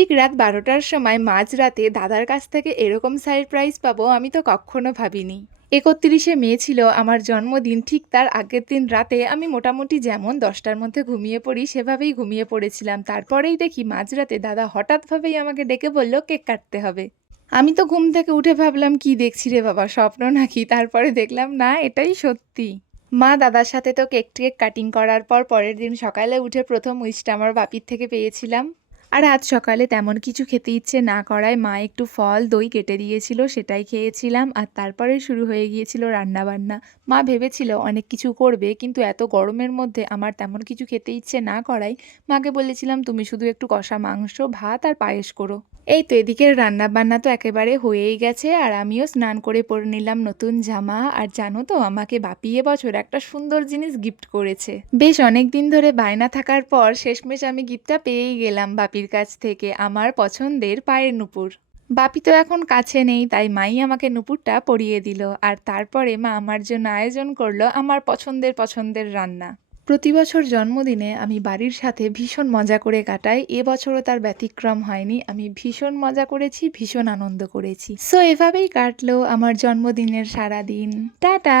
ঠিক রাত ১২টার সময় মাঝরাতে দাদার কাছ থেকে এরকম সারপ্রাইজ পাবো আমি তো কক্ষনো ভাবিনি। ৩১শে মে ছিল আমার জন্মদিন। ঠিক তার আগের দিন রাতে আমি মোটামুটি যেমন ১০টার মধ্যে ঘুমিয়ে পড়ি সেভাবেই ঘুমিয়ে পড়েছিলাম। তারপরেই দেখি মাঝরাতে দাদা হঠাৎভাবেই আমাকে ডেকে বলল কেক কাটতে হবে। আমি তো ঘুম থেকে উঠে ভাবলাম কি দেখছি রে বাবা, স্বপ্ন নাকি? তারপরে দেখলাম না, এটাই সত্যি। মা দাদার সাথে তো কেক কাটিং করার পর পরের দিন সকালে উঠে প্রথম উইশটা আমার বাপির থেকে পেয়েছিলাম। আর আজ সকালে তেমন কিছু খেতে ইচ্ছে না করায় মা একটু ফল দই কেটে দিয়েছিল, সেটাই খেয়েছিলাম। আর তারপরে শুরু হয়ে গিয়েছিল রান্নাবান্না। মা ভেবেছিল অনেক কিছু করবে, কিন্তু এত গরমের মধ্যে আমার তেমন কিছু খেতে ইচ্ছে না করায় মাকে বলেছিলাম তুমি শুধু একটু কষা মাংস, ভাত আর পায়েস করো। এই তো এদিকের রান্নাবান্না তো একেবারে হয়েই গেছে, আর আমিও স্নান করে পরে নিলাম নতুন জামা। আর জানো তো আমাকে বাপি এবছর একটা সুন্দর জিনিস গিফট করেছে। বেশ অনেক দিন ধরে বায়না থাকার পর শেষমেশ আমি গিফটটা পেয়েই গেলাম বাপির কাছ থেকে, আমার পছন্দের পায়ের নুপুর। বাপি তো এখন কাছে নেই, তাই মাই আমাকে নুপুরটা পরিয়ে দিল। আর তারপরে মা আমার জন্য আয়োজন করলো আমার পছন্দের রান্না। প্রতি বছর জন্মদিনে আমি বাড়ির সাথে ভীষণ মজা করে কাটাই, এবছরও তার ব্যতিক্রম হয়নি। আমি ভীষণ মজা করেছি, ভীষণ আনন্দ করেছি। সো এভাবেই কাটলো আমার জন্মদিনের সারাদিন। টাটা।